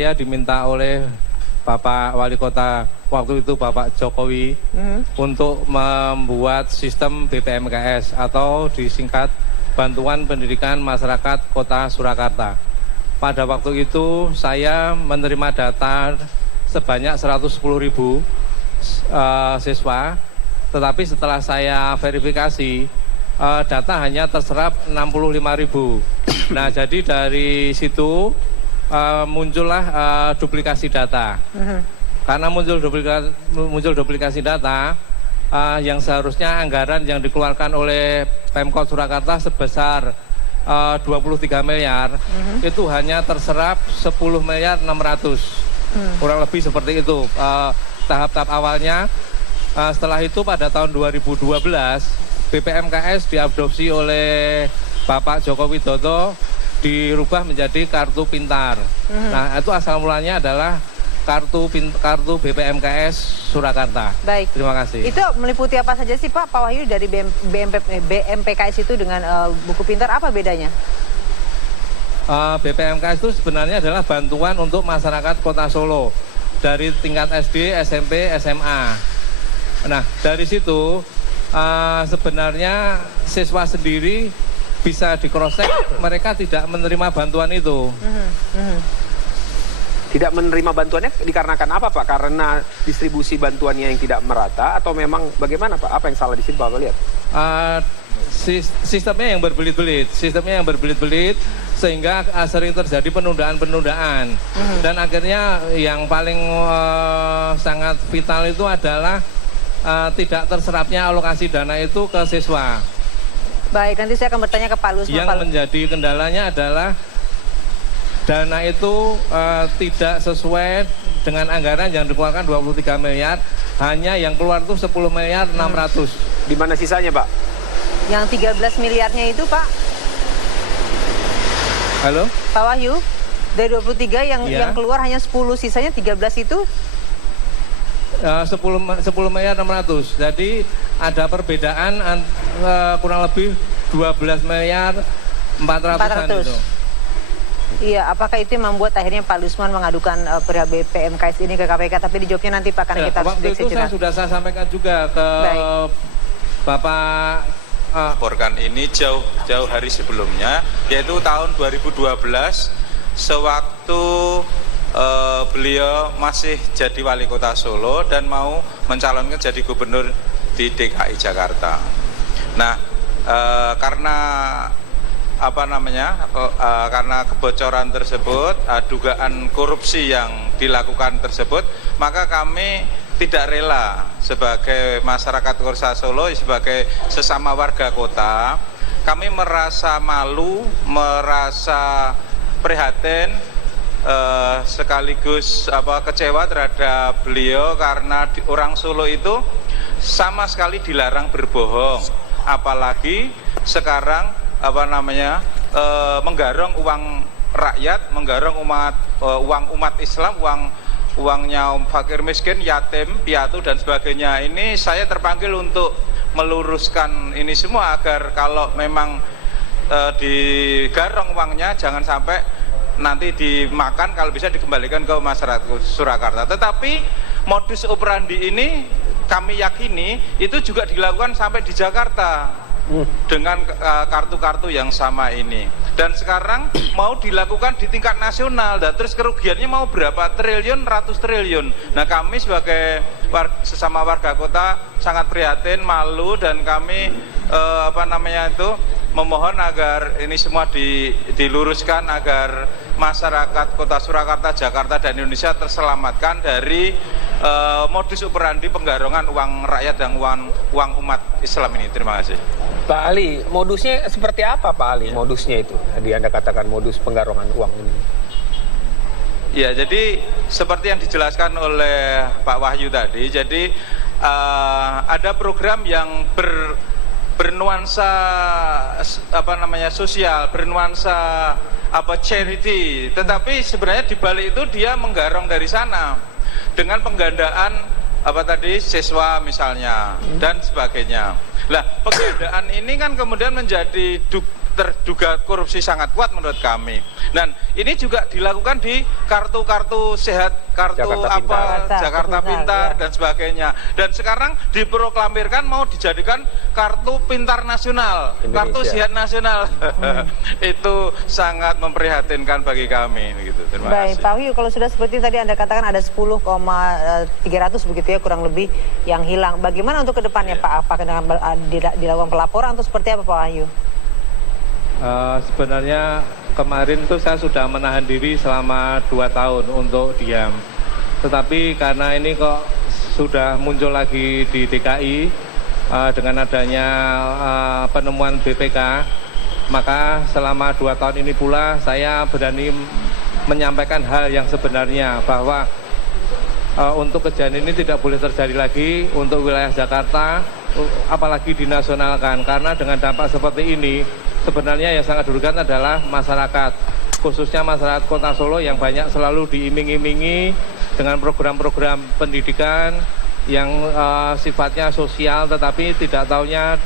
Saya diminta oleh Bapak Wali Kota waktu itu, Bapak Jokowi, untuk membuat sistem BPMKS atau disingkat Bantuan Pendidikan Masyarakat Kota Surakarta. Pada waktu itu saya menerima data sebanyak 110.000 siswa, tetapi setelah saya verifikasi data hanya terserap 65.000. Nah, jadi dari situ muncullah duplikasi data. Karena muncul duplikasi data, yang seharusnya anggaran yang dikeluarkan oleh Pemkot Surakarta sebesar 23 miliar, itu hanya terserap 10 miliar 600. Kurang lebih seperti itu tahap-tahap awalnya. Setelah itu pada tahun 2012 BPMKS diadopsi oleh Bapak Joko Widodo, dirubah menjadi kartu pintar. Nah, itu asal mulanya adalah kartu BPMKS Surakarta. Baik. Terima kasih. Itu meliputi apa saja sih Pak Wahyu dari BMPKS itu dengan buku pintar, apa bedanya? BPMKS itu sebenarnya adalah bantuan untuk masyarakat Kota Solo dari tingkat SD, SMP, SMA. Nah, dari situ sebenarnya siswa sendiri bisa di-cross-check, mereka tidak menerima bantuan itu. Tidak menerima bantuannya dikarenakan apa Pak? Karena distribusi bantuannya yang tidak merata atau memang bagaimana Pak? Apa yang salah di sini Pak lihat? Sistemnya yang berbelit-belit, sehingga sering terjadi penundaan-penundaan. Dan akhirnya yang paling sangat vital itu adalah tidak terserapnya alokasi dana itu ke siswa. Baik, nanti saya akan bertanya ke Pak Lusman. Yang menjadi kendalanya adalah dana itu tidak sesuai dengan anggaran yang dikeluarkan 23 miliar, hanya yang keluar itu 10 miliar 600. Di mana sisanya Pak? Yang 13 miliarnya itu Pak? Halo? Pak Wahyu, dari 23 yang keluar hanya 10, sisanya 13 itu? 10 miliar 600. Jadi ada perbedaan kurang lebih 12 miliar 400-an itu. Iya, apakah itu yang membuat akhirnya Pak Lusman mengadukan perihal BPMKS ini ke KPK? Tapi dijawabnya nanti Pak, karena kita harus waktu itu saya sampaikan juga ke Bapak. Laporkan ini jauh hari sebelumnya, yaitu tahun 2012, sewaktu beliau masih jadi wali kota Solo dan mau mencalonkan jadi gubernur di DKI Jakarta. Nah, karena karena kebocoran tersebut, dugaan korupsi yang dilakukan tersebut, maka kami tidak rela sebagai masyarakat Kota Solo, sebagai sesama warga kota, kami merasa malu, merasa prihatin, sekaligus kecewa terhadap beliau karena orang Solo itu sama sekali dilarang berbohong, apalagi sekarang menggarong uang rakyat, menggarong uang umat Islam, uangnya fakir miskin, yatim, piatu dan sebagainya. Ini saya terpanggil untuk meluruskan ini semua agar kalau memang digarong uangnya jangan sampai nanti dimakan, kalau bisa dikembalikan ke masyarakat Surakarta. Tetapi modus operandi ini kami yakini itu juga dilakukan sampai di Jakarta dengan kartu-kartu yang sama ini. Dan sekarang mau dilakukan di tingkat nasional, dan terus kerugiannya mau berapa triliun, ratus triliun. Nah, kami sebagai sesama warga kota sangat prihatin, malu, dan kami memohon agar ini semua diluruskan agar masyarakat Kota Surakarta, Jakarta, dan Indonesia terselamatkan dari modus operandi penggarongan uang rakyat dan uang umat Islam ini. Terima kasih. Pak Ali, modusnya seperti apa Pak Ali? Modusnya itu, tadi Anda katakan modus penggarongan uang ini. Ya, jadi seperti yang dijelaskan oleh Pak Wahyu tadi, jadi ada program yang bernuansa sosial, bernuansa charity, tetapi sebenarnya di balik itu dia menggarong dari sana dengan penggandaan siswa misalnya dan sebagainya. Lah, penggandaan ini kan kemudian menjadi terduga korupsi sangat kuat menurut kami. Dan ini juga dilakukan di kartu-kartu sehat, kartu Jakarta Pintar dan sebagainya. Dan sekarang diproklamirkan mau dijadikan kartu pintar nasional, kartu sehat nasional. Itu sangat memprihatinkan bagi kami. Gitu. Terima Baik, kasih. Pak Wahyu, kalau sudah seperti tadi Anda katakan ada 10,300 begitu ya kurang lebih yang hilang. Bagaimana untuk kedepannya Pak? Apakah dengan dilakukan pelaporan atau seperti apa Pak Wahyu? Sebenarnya kemarin tuh saya sudah menahan diri selama 2 tahun untuk diam. Tetapi karena ini kok sudah muncul lagi di DKI dengan adanya penemuan BPK, maka selama 2 tahun ini pula saya berani menyampaikan hal yang sebenarnya bahwa untuk kejadian ini tidak boleh terjadi lagi untuk wilayah Jakarta, apalagi dinasionalkan, karena dengan dampak seperti ini sebenarnya yang sangat dirugikan adalah masyarakat, khususnya masyarakat Kota Solo yang banyak selalu diiming-imingi dengan program-program pendidikan yang sifatnya sosial, tetapi tidak tahunya